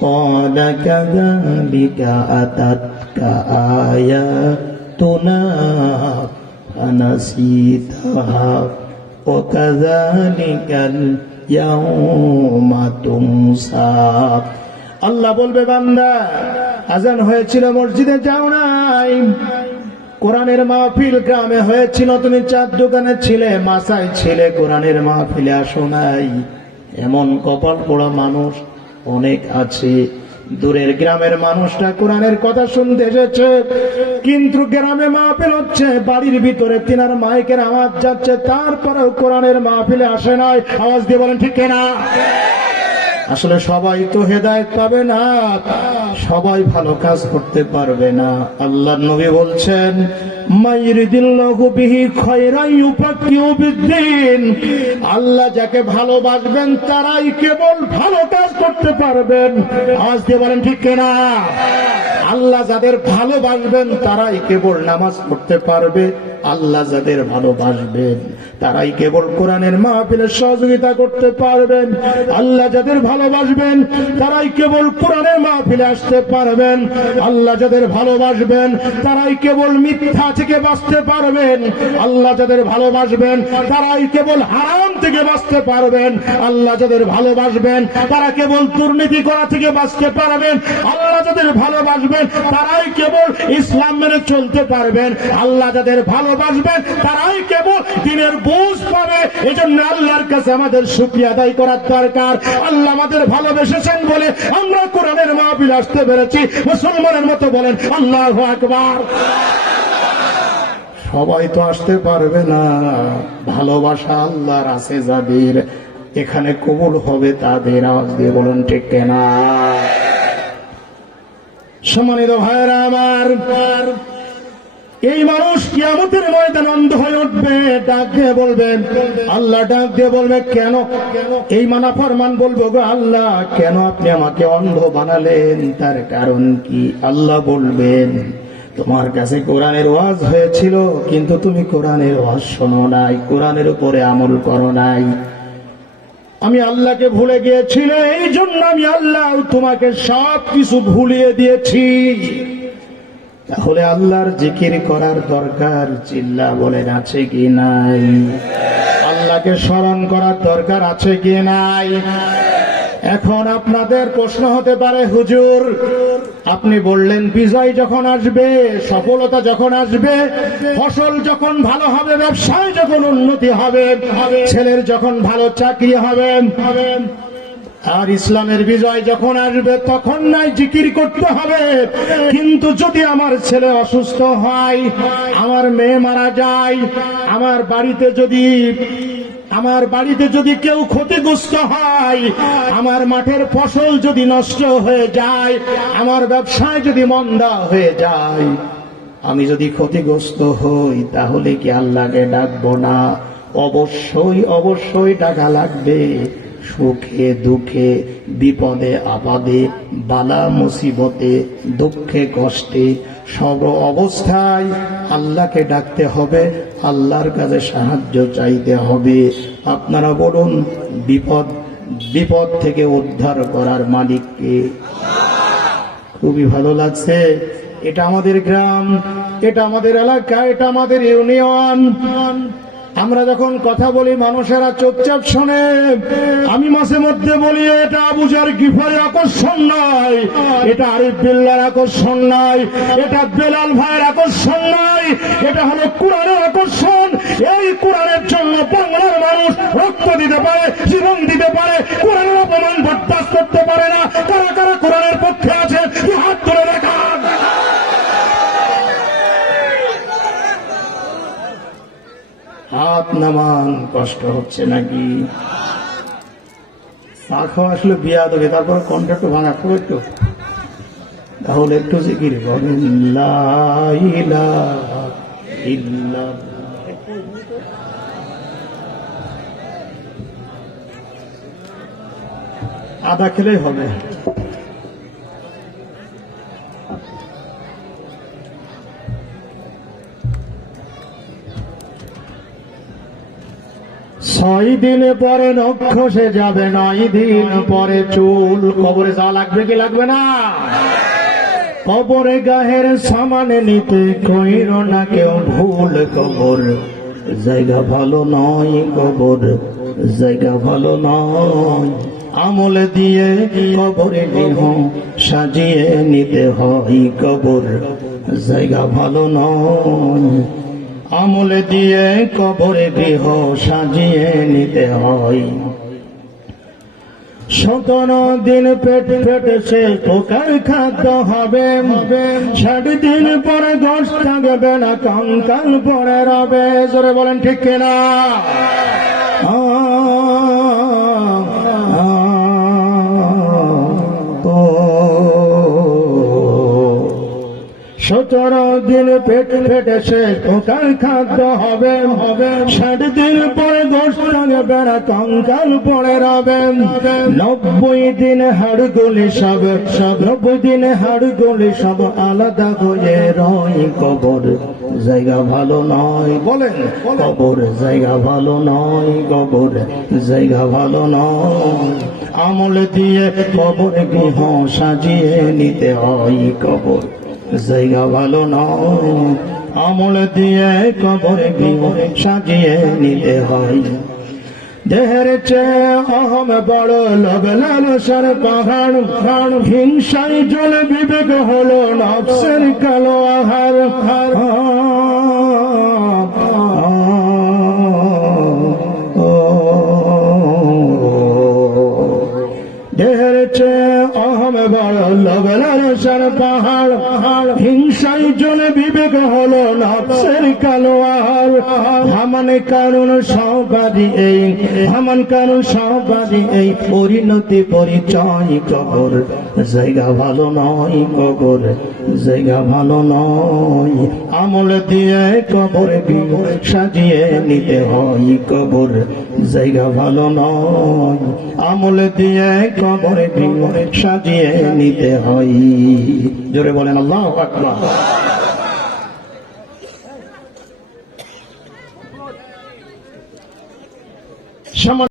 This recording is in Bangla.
قال كذلك أتتك آياتنا فنسيتها وكذلك اليوم تنسى আল্লাহ বলবে বান্দা আজান হয়েছিল মসজিদে যাও নাই কোরআনের মাহফিল গ্রামে হয়েছিল তুমি চার দোকানে ছিলে মাসায় ছিলে কোরআনের মাহফিলে আসো নাই এমন কপাল পোড়া মানুষ অনেক আছে। দূরের গ্রামের মানুষটা কোরআনের কথা শুনতে এসেছে। কিন্তু গ্রামে মাহফিল হচ্ছে, বাড়ির ভিতরে তিনার মাইকের আওয়াজ যাচ্ছে, তারপরেও কোরআনের মাহফিলে আসে নাই। আওয়াজ দিয়ে বলেন, ঠিক না আসলে সবাই তো হেদায়ত পাবে না। সবাই ভালো কাজ করতে পারবে না। আল্লাহ নবী বলছেন আল্লাহ যাকে ভালোবাসবেন, তারাই কেবল ভালো কাজ করতে পারবেন। আওয়াজ দিয়ে বলেন, ঠিক কিনা? আল্লাহ যাদের ভালোবাসবেন, তারাই কেবল নামাজ পড়তে পারবে। আল্লাহ যাদের ভালোবাসবেন, তারাই কেবল কোরআনের মাহফিলে সহযোগিতা করতে পারবেন। আল্লাহ যাদের ভালোবাসবেন, তারাই কেবল কোরআনের মাহফিলে আসতে পারবেন। আল্লাহ যাদের ভালোবাসবেন, তারাই কেবল মিথ্যা থেকে বাঁচতে পারবেন। আল্লাহ যাদের ভালোবাসবেন, তারাই কেবল হারাম থেকে বাঁচতে পারবেন। আল্লাহ যাদের ভালোবাসবেন, তারা কেবল দুর্নীতি করা থেকে বাঁচতে পারবেন। আল্লাহ যাদের ভালোবাসবেন তারাই কেবল ইসলাম মেনে চলতে পারবেন। আল্লাহ যাদের ভালোবাসবেন, তারাই কেবল দিনের বুঝ পাবে। এই জন্য আল্লাহর কাছে আমাদের শুক্রিয়া আদায় করার দরকার। আল্লাহ আমাদের ভালোবেসেছেন বলে আমরা কোরআনের মাহফিল আসতে পেরেছি। মুসলমানের মতো বলেন, আল্লাহ আকবার। সবাই তো আসতে পারবে না। ভালোবাসা আল্লাহর আছে যাদের এখানে কবুল হবে তাদের। আওয়াজ দিয়ে বলুন, ঠিক কেনা? সম্মানিত ভাইরা আমার, এই মানুষ কিয়ামতের ময়দান অন্ধ হয়ে উঠবে, ডাক দিয়ে বলবে, আল্লাহ ডাক দিয়ে বলবে, কেন? এই মানা ফরমান বলব গো আল্লাহ, কেন আপনি আমাকে অন্ধ বানালেন? তার কারণ কি? আল্লাহ বলবেন, তোমার কাছে কোরআনের ওয়াজ হয়েছিল, কিন্তু তুমি কোরআনের ওয়াজ শোনো নাই, কোরআনের উপরে আমল করো নাই। আমি আল্লাহকে ভুলে গিয়েছিল এই জন্য আমি আল্লাহ তোমাকে সব কিছু ভুলিয়ে দিয়েছি। তাহলে আল্লাহর জিকির করার দরকার চিল্লা বলেন, আছে কি নাই? আল্লাহকে স্মরণ করার দরকার আছে কি নাই? এখন আপনাদের প্রশ্ন হতে পারে, হুজুর, আপনি বললেন বিজয় যখন আসবে, সফলতা যখন আসবে, ফসল যখন ভালো হবে, ব্যবসায় যখন উন্নতি হবে, ছেলের যখন ভালো চাকরি হবে, আর ইসলামের বিজয় যখন আসবে, তখন নাই জিকির করতে হবে। কিন্তু যদি আমার ছেলে অসুস্থ হয়, আমার মেয়ে মারা যায়, আমার বাড়িতে যদি আমার বাড়িতে যদি কেউ ক্ষতিগ্রস্ত হয়, আমার মাঠের ফসল যদি নষ্ট হয়ে যায়, আমার ব্যবসায় যদি মন্দা হয়ে যায়, আমি যদি ক্ষতিগ্রস্ত হই, তাহলে কি আল্লাহকে ডাকবো না? অবশ্যই অবশ্যই টাকা লাগবে। সুখে, দুঃখে, বিপদে, আপদে, বালা মুসিবতে, দুঃখে, কষ্টে সব অবস্থায় আল্লাহকে ডাকতে হবে, আল্লাহর কাছে সাহায্য চাইতে হবে। আপনারা বলুন, বিপদ বিপদ থেকে উদ্ধার করার মালিককে খুবই ভালো লাগছে। এটা আমাদের গ্রাম, এটা আমাদের এলাকা, এটা আমাদের ইউনিয়ন। আমরা যখন কথা বলি মানুষেরা চুপচাপ শোনে। আমি মাঝে মধ্যে বলি, এটা আবুজার গিফারি আকর্ষণ নয়, এটা আরিফ বিল্লার আকর্ষণ নয়, এটা বেলাল ভাইয়ের আকর্ষণ নয়, এটা হলো কোরআনের আকর্ষণ। এই কোরআনের জন্য বাংলার মানুষ রক্ত দিতে পারে, জীবন দিতে পারে, কোরআনের অপমান বরদাস্ত করতে পারে না কারা কারা কোরআনের পক্ষে আছে দু হাত তুলে দেখান হাত নামান, কষ্ট হচ্ছে নাকি? চা খাওয়া আসলে বিয়া দেবে তারপর কন্ট্রাক্ট ভাঙা, খুব একটু। তাহলে একটু যে ইলাহা ইল্লাল্লাহ। আদা খেলেই হবে। ছয় দিন পরে নক্ষসে যাবে, নয় দিন পরে চুল। কবরে যাওয়া লাগবে কি লাগবে না? কবরে গাহের সামানে নিতে কইর না কেউ ভুল কবর। জায়গা ভালো নয় কবর, জায়গা ভালো নয়। আমল দিয়ে কবরে দেহ সাজিয়ে নিতে হয় কবর। জায়গা ভালো নয়। আমল দিয়ে কবরে গৃহ সাজিয়ে নিতে হয়। সতেরো দিন পেট পেটে সে পোকার খাদ্য হবে। ষাট দিন পরে দশ থাকবে না, কঙ্কাল পরে রবে। জোরে বলেন ঠিক কিনা? সতেরো দিন পেট ফেটে সে পোকার খাদ্য হবে হবে। ষাট দিন পরে গোষ্ঠ থাকবে না, কঙ্কাল পরে রবে। নব্বই দিন হাড় গলি সব সব। নব্বই দিন হাড় গলি সব আলাদা হয়ে রয় কবর। জায়গা ভালো নয়, বলেন। কবর জায়গা ভালো নয়, কবর জায়গা ভালো নয়। আমল দিয়ে কবর গৃহ সাজিয়ে নিতে হয় কবর। জায়গা ভালো নয়। আমল দিয়ে কবর সাজিয়ে নিতে হয়। দেহের চেয়ে অহম বড় লোভ লালসার পাহাড়। খান হিংসায় জল বিবেক হলো নফসের কালো আহার। দেহের অহম বড় লোভ লালসার পাহাড়। হিংসাই জলে বিবেক কালো আহার কারণ সবাদি এই হামান কারণ সবাদি এই। পরিণতি পরিচয় কবর, জায়গা ভালো নয় কবর, জায়গা ভালো নয়। আমল দিয়ে কবর সাজিয়ে নিতে হয় কবর, জায়গা ভালো নয়। আমল দিয়ে কবর গৃহ সাজিয়ে নিতে হয়। জোরে বলেন আল্লাহ আকবার। সমান